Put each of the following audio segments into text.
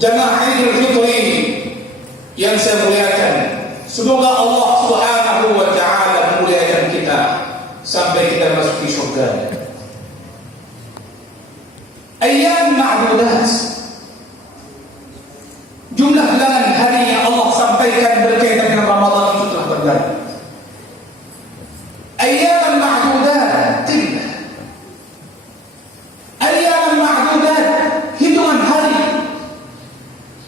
Jamaah Idul Fitri yang saya muliakan, semoga Allah Subhanahu wa taala memuliakan kita sampai kita masuk di surga. Ayyam ma'dudat, jumlah bilangan hari yang Allah sampaikan berkaitan dengan Ramadan itu telah berlalu. Ayyam ma'dudat, ayyam ma'dudat, hitungan hari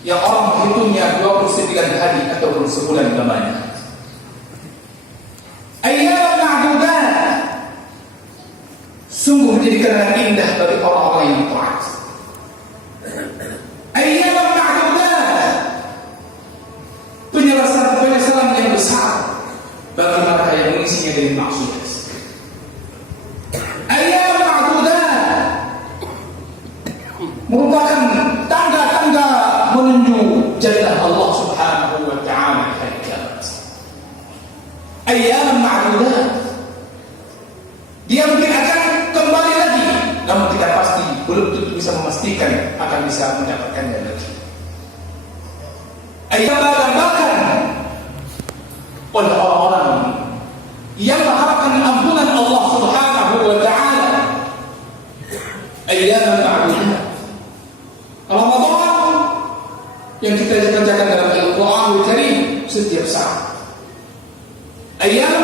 yang orang menghitungnya 29 hari ataupun sebulan lamanya. Ayyam ma'dudat, sungguh menjadi kenangan indah bagi orang-orang yang taat. Ayyam ma'dudat, penyesalan yang besar bagi mereka yang mengisinya dari maksiat. Ayyam ma'dudat merupakan tangga-tangga menuju jannah Allah Subhanahu wa taala di hari kiamat. Ayyam ma'dudat, dia mungkin akan kembali lagi, namun kita pasti belum tentu bisa memastikan akan bisa mendapatkannya lagi. Ayyam bahkan oleh orang-orang yang mengharapkan ampunan Allah Subhanahu wa taala. Ayyam ma'dudat, Ramadan yang kita kerjakan dalam Al-Quranul Karim setiap saat. Ayyam